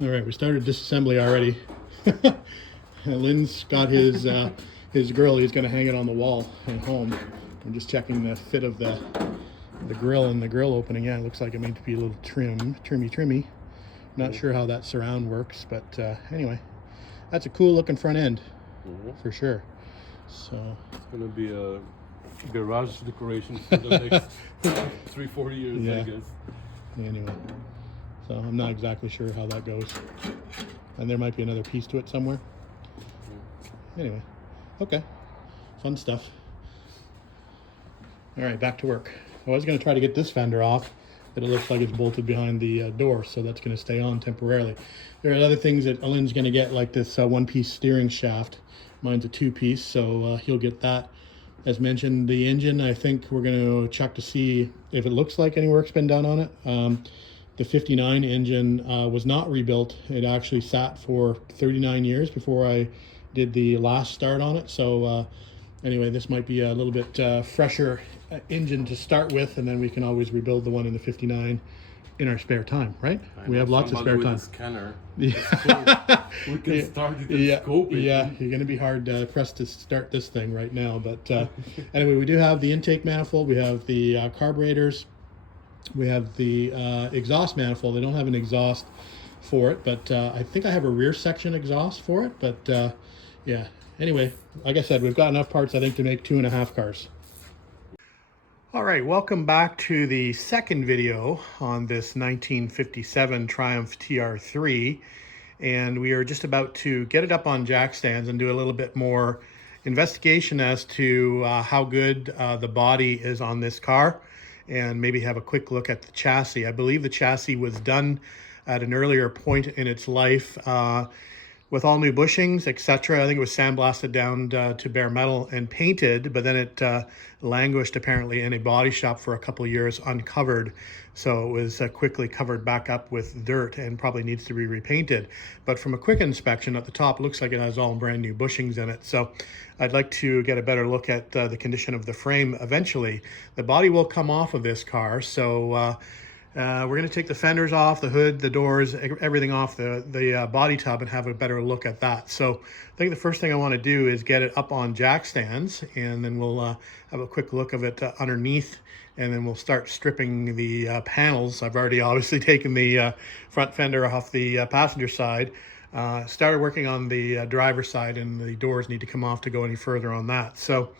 All right, we started disassembly already. Lynn's got his grill. He's going to hang it on the wall at home. I'm just checking the fit of the grill and the grill opening. Yeah, it looks like it might be a little trimmy. Not sure how that surround works, but anyway, that's a cool looking front end for sure. So it's going to be a garage decoration for the next 3-4 years, yeah. I guess. Anyway, so I'm not exactly sure how that goes, and there might be another piece to it somewhere. Anyway, okay, fun stuff. All right, back to work. I was going to try to get this fender off, but it looks like it's bolted behind the door, so that's going to stay on temporarily. There are other things that Alin's going to get, like this one-piece steering shaft. Mine's a two-piece, so he'll get that. As mentioned, the engine, I think we're going to check to see if it looks like any work's been done on it. The 59 engine was not rebuilt. It actually sat for 39 years before I did the last start on it. So anyway, this might be a little bit fresher engine to start with, and then we can always rebuild the one in the 59 in our spare time, right? We have lots of spare time. Scanner. Yeah. We can start it and scope it. Yeah, you're going to be hard pressed to start this thing right now. But anyway, we do have the intake manifold. We have the carburetors. We have the exhaust manifold. They don't have an exhaust for it, but I think I have a rear section exhaust for it. But yeah, anyway, like I said, we've got enough parts, I think, to make 2.5 cars. All right, welcome back to the second video on this 1957 Triumph TR3. And we are just about to get it up on jack stands and do a little bit more investigation as to how good the body is on this car, and maybe have a quick look at the chassis. I believe the chassis was done at an earlier point in its life with all new bushings, etc. I think it was sandblasted down to bare metal and painted, but then it languished apparently in a body shop for a couple of years uncovered. So it was quickly covered back up with dirt and probably needs to be repainted. But from a quick inspection at the top, it looks like it has all brand new bushings in it. So I'd like to get a better look at the condition of the frame eventually. The body will come off of this car, so we're going to take the fenders off, the hood, the doors, everything off the body tub and have a better look at that. So I think the first thing I want to do is get it up on jack stands, and then we'll have a quick look of it underneath, and then we'll start stripping the panels. I've already obviously taken the front fender off the passenger side. Started working on the driver's side, and the doors need to come off to go any further on that. So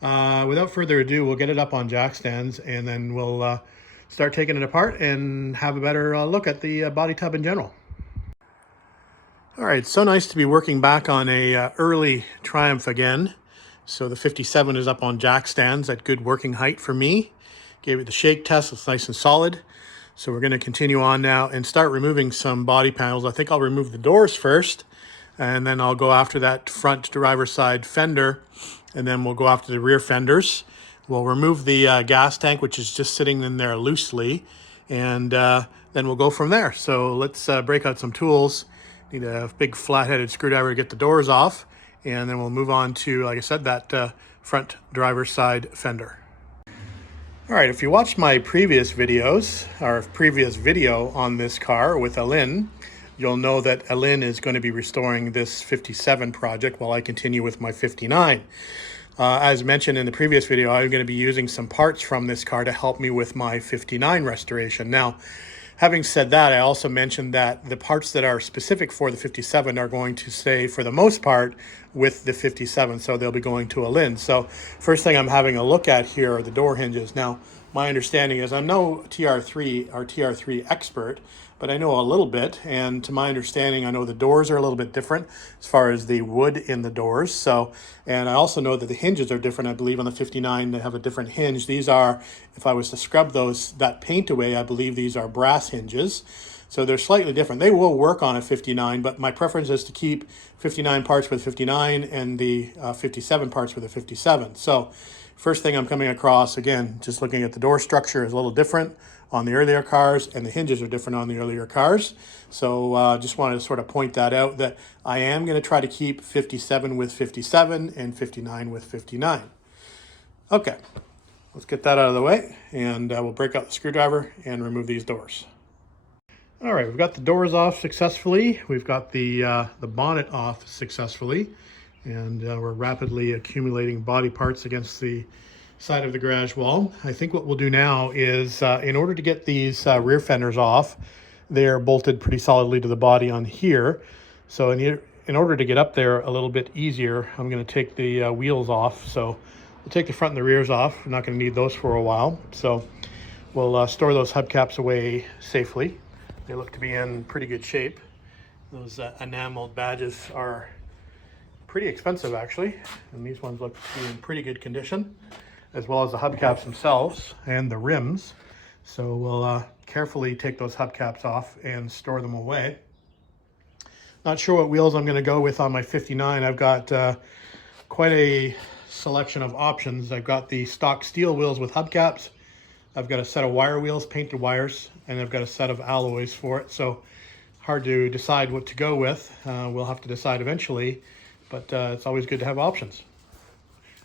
without further ado, we'll get it up on jack stands, and then we'll start taking it apart and have a better look at the body tub in general. All right, so nice to be working back on a early Triumph again. So the 57 is up on jack stands at good working height for me. Gave it the shake test, it's nice and solid. So we're going to continue on now and start removing some body panels. I think I'll remove the doors first, and then I'll go after that front driver's side fender, and then we'll go after the rear fenders. We'll remove the gas tank, which is just sitting in there loosely, and then we'll go from there. So let's break out some tools. Need a big flat-headed screwdriver to get the doors off, and then we'll move on to, like I said, that front driver's side fender. All right, if you watched my previous videos, or previous video on this car with Alin, you'll know that Alin is going to be restoring this 57 project while I continue with my 59. As mentioned in the previous video, I'm going to be using some parts from this car to help me with my 59 restoration. Now, having said that, I also mentioned that the parts that are specific for the 57 are going to stay, for the most part, with the 57, so they'll be going to Alin. So first thing I'm having a look at here are the door hinges. Now, my understanding is I'm no TR3 or TR3 expert, but I know a little bit, and to my understanding, I know the doors are a little bit different as far as the wood in the doors. So, and I also know that the hinges are different. I believe on the 59 they have a different hinge. These are, if I was to scrub that paint away, I believe these are brass hinges. So they're slightly different. They will work on a 59, but my preference is to keep 59 parts with 59 and the 57 parts with a 57. So first thing I'm coming across, again, just looking at the door structure is a little different on the earlier cars, and the hinges are different on the earlier cars. So just wanted to sort of point that out, that I am going to try to keep 57 with 57 and 59 with 59. Okay, let's get that out of the way, and we'll break out the screwdriver and remove these doors. All right, we've got the doors off successfully. We've got the bonnet off successfully, and we're rapidly accumulating body parts against the side of the garage wall. I think what we'll do now is, in order to get these rear fenders off, they're bolted pretty solidly to the body on here. So in order to get up there a little bit easier, I'm going to take the wheels off. So we'll take the front and the rears off. We're not going to need those for a while. So we'll store those hubcaps away safely. They look to be in pretty good shape. Those enameled badges are pretty expensive actually, and these ones look to be in pretty good condition, as well as the hubcaps themselves and the rims. So we'll carefully take those hubcaps off and store them away. Not sure what wheels I'm going to go with on my 59. I've got quite a selection of options. I've got the stock steel wheels with hubcaps. I've got a set of wire wheels, painted wires, and I've got a set of alloys for it. So hard to decide what to go with. We'll have to decide eventually, but it's always good to have options.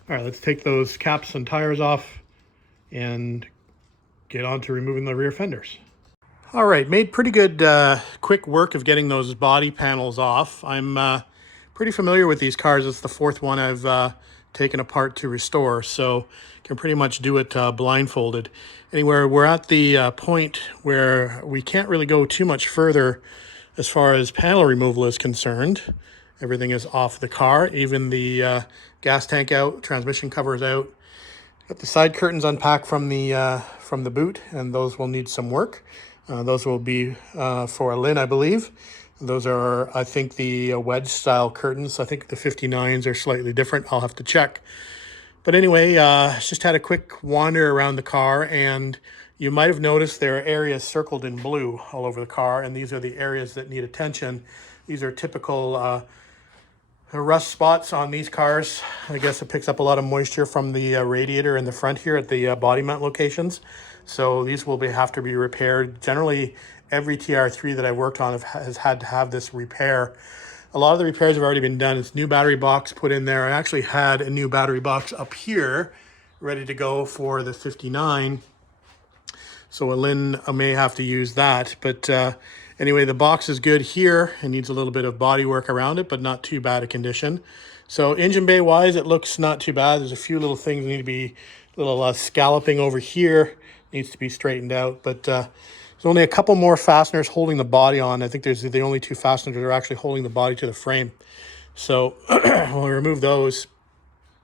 All right, let's take those caps and tires off and get on to removing the rear fenders. All right, made pretty good quick work of getting those body panels off. I'm pretty familiar with these cars. It's the fourth one I've taken apart to restore, so can pretty much do it blindfolded. Anyway, we're at the point where we can't really go too much further as far as panel removal is concerned. Everything is off the car, even the gas tank out, transmission covers out. Got the side curtains unpacked from the boot, and those will need some work. Those will be for a Lynn, I believe. Those are, I think, the wedge style curtains. I think the 59s are slightly different. I'll have to check. But anyway, just had a quick wander around the car, and you might have noticed there are areas circled in blue all over the car, and these are the areas that need attention. These are typical rust spots on these cars. I guess it picks up a lot of moisture from the radiator in the front here at the body mount locations. So these will have to be repaired. Generally, every TR3 that I've worked on has had to have this repair. A lot of the repairs have already been done. It's new battery box put in there. I actually had a new battery box up here ready to go for the 59. So a Lynn may have to use that. But anyway, the box is good here. It needs a little bit of body work around it, but not too bad a condition. So engine bay wise, it looks not too bad. There's a few little things that need to be a little scalloping over here. Needs to be straightened out. But there's only a couple more fasteners holding the body on. I think there's the only two fasteners that are actually holding the body to the frame. So we'll remove those,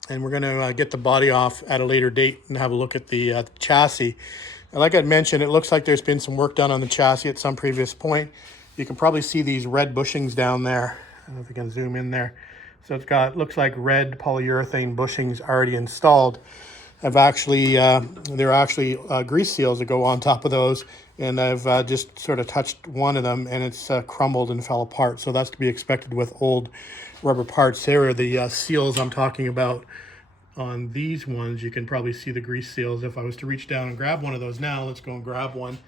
and we're going to get the body off at a later date and have a look at the chassis. And like I mentioned, it looks like there's been some work done on the chassis at some previous point. You can probably see these red bushings down there. I don't know if you can zoom in there. So it's got, looks like red polyurethane bushings already installed. I've actually, there are actually grease seals that go on top of those, and I've just sort of touched one of them, and it's crumbled and fell apart. So that's to be expected with old rubber parts. There are the seals I'm talking about on these ones. You can probably see the grease seals. If I was to reach down and grab one of those now, let's go and grab one.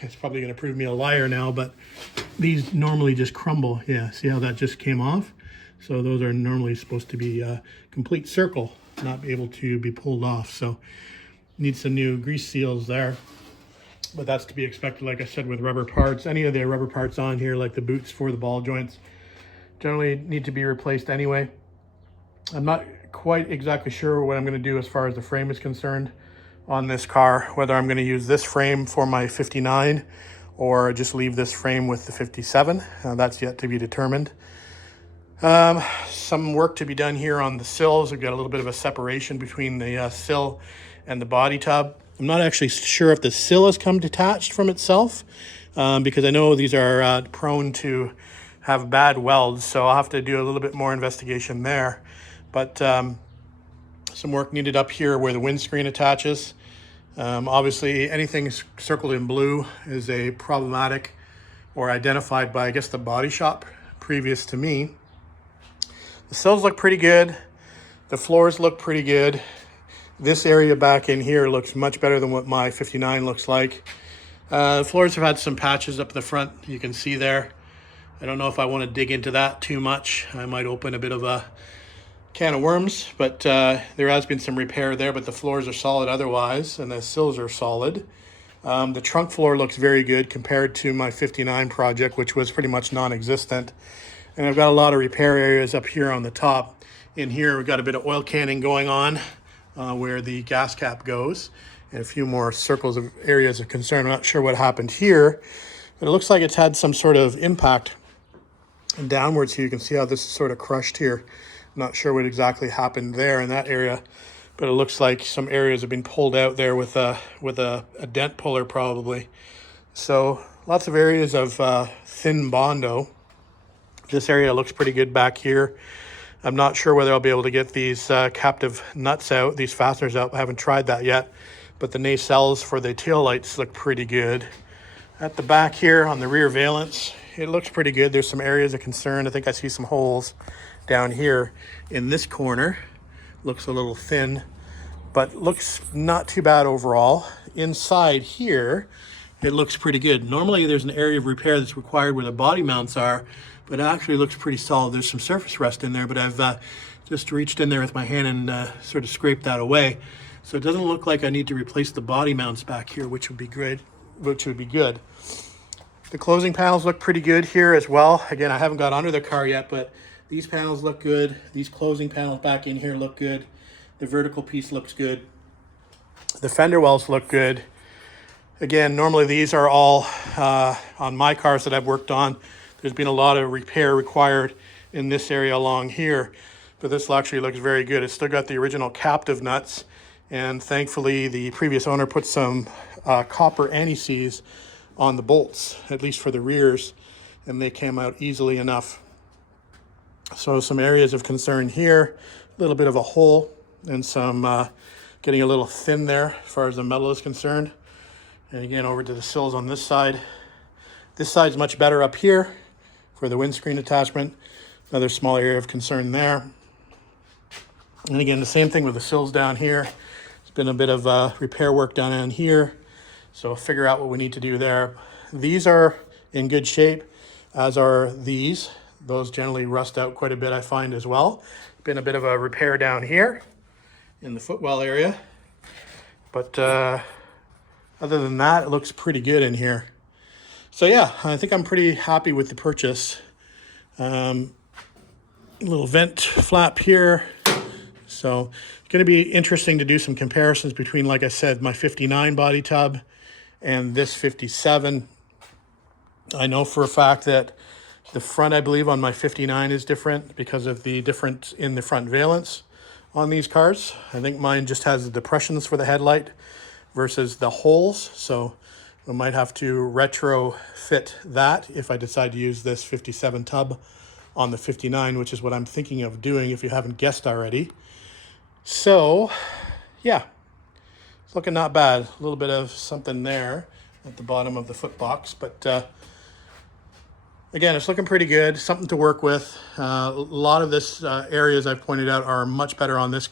It's probably going to prove me a liar now, but these normally just crumble. Yeah, see how that just came off? So those are normally supposed to be a complete circle, not be able to be pulled off. So need some new grease seals there, but that's to be expected, like I said, with rubber parts. Any of the rubber parts on here, like the boots for the ball joints, generally need to be replaced anyway. I'm not quite exactly sure what I'm going to do as far as the frame is concerned on this car, whether I'm going to use this frame for my 59 or just leave this frame with the 57. That's yet to be determined. Some work to be done here on the sills. We've got a little bit of a separation between the sill and the body tub. I'm not actually sure if the sill has come detached from itself, because I know these are prone to have bad welds, so I'll have to do a little bit more investigation there. But some work needed up here where the windscreen attaches. Obviously, anything circled in blue is a problematic or identified by, I guess, the body shop previous to me. The sills look pretty good. The floors look pretty good. This area back in here looks much better than what my 59 looks like. The floors have had some patches up the front. You can see there. I don't know if I want to dig into that too much. I might open a bit of a can of worms, but there has been some repair there, but the floors are solid otherwise, and the sills are solid. The trunk floor looks very good compared to my 59 project, which was pretty much non-existent. And I've got a lot of repair areas up here on the top. In here, we've got a bit of oil canning going on where the gas cap goes, and a few more circles of areas of concern. I'm not sure what happened here, but it looks like it's had some sort of impact downwards here. You can see how this is sort of crushed here. I'm not sure what exactly happened there in that area, but it looks like some areas have been pulled out there with a dent puller probably. So lots of areas of thin Bondo. This area looks pretty good back here. I'm not sure whether I'll be able to get these captive nuts out, these fasteners out. I haven't tried that yet, but the nacelles for the tail lights look pretty good. At the back here on the rear valence, it looks pretty good. There's some areas of concern. I think I see some holes down here in this corner. Looks a little thin, but looks not too bad overall. Inside here, it looks pretty good. Normally there's an area of repair that's required where the body mounts are, but it actually looks pretty solid. There's some surface rust in there, but I've just reached in there with my hand and sort of scraped that away. So it doesn't look like I need to replace the body mounts back here, which would be great, which would be good. The closing panels look pretty good here as well. Again, I haven't got under the car yet, but these panels look good. These closing panels back in here look good. The vertical piece looks good. The fender wells look good. Again, normally these are all on my cars that I've worked on. There's been a lot of repair required in this area along here, but this actually looks very good. It's still got the original captive nuts, and thankfully the previous owner put some copper anti-seize on the bolts, at least for the rears, and they came out easily enough. So some areas of concern here, a little bit of a hole, and some getting a little thin there as far as the metal is concerned. And again, over to the sills on this side. This side's much better up here for the windscreen attachment. Another small area of concern there. And again, the same thing with the sills down here. It's been a bit of repair work down in here. So figure out what we need to do there. These are in good shape, as are these. Those generally rust out quite a bit, I find, as well. Been a bit of a repair down here in the footwell area. But other than that, it looks pretty good in here. So yeah, I think I'm pretty happy with the purchase. Little vent flap here. So it's going to be interesting to do some comparisons between, like I said, my 59 body tub and this 57. I know for a fact that the front, I believe, on my 59 is different because of the difference in the front valence on these cars. I think mine just has the depressions for the headlight versus the holes. So we might have to retrofit that if I decide to use this 57 tub on the 59, which is what I'm thinking of doing if you haven't guessed already. So yeah, it's looking not bad. A little bit of something there at the bottom of the foot box, but again, it's looking pretty good. Something to work with. A lot of this areas I've pointed out are much better on this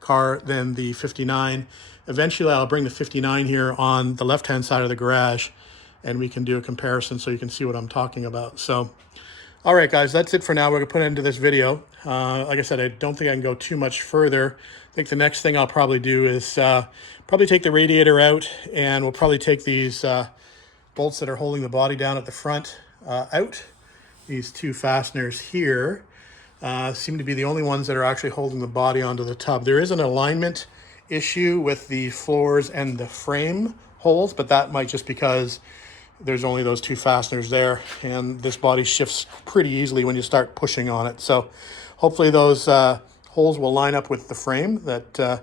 car than the 59. Eventually, I'll bring the 59 here on the left-hand side of the garage, and we can do a comparison so you can see what I'm talking about. So, all right, guys, that's it for now. We're going to put it into this video. Like I said, I don't think I can go too much further. I think the next thing I'll probably do is probably take the radiator out, and we'll probably take these bolts that are holding the body down at the front out. These two fasteners here seem to be the only ones that are actually holding the body onto the tub. There is an alignment issue with the floors and the frame holes, but that might just because there's only those two fasteners there, and this body shifts pretty easily when you start pushing on it. So hopefully those holes will line up with the frame. That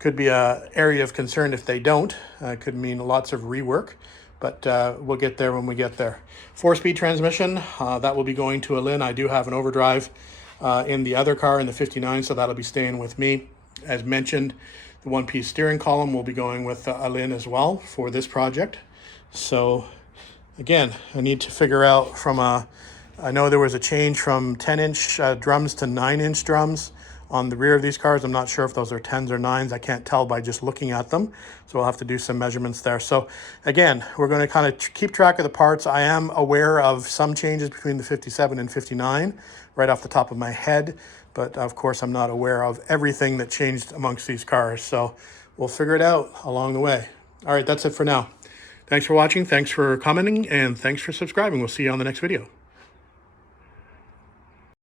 could be an area of concern if they don't. Could mean lots of rework, but we'll get there when we get there. 4-speed transmission, that will be going to a Lynn. I do have an overdrive in the other car, in the 59, so that'll be staying with me. As mentioned, the one-piece steering column will be going with a Lynn as well for this project. So again, I need to figure out from I know there was a change from 10-inch drums to 9-inch drums on the rear of these cars. I'm not sure if those are 10s or 9s. I can't tell by just looking at them. So we'll have to do some measurements there. So again, we're going to kind of keep track of the parts. I am aware of some changes between the 57 and 59 right off the top of my head. But of course, I'm not aware of everything that changed amongst these cars. So we'll figure it out along the way. All right, that's it for now. Thanks for watching, thanks for commenting, and thanks for subscribing. We'll see you on the next video.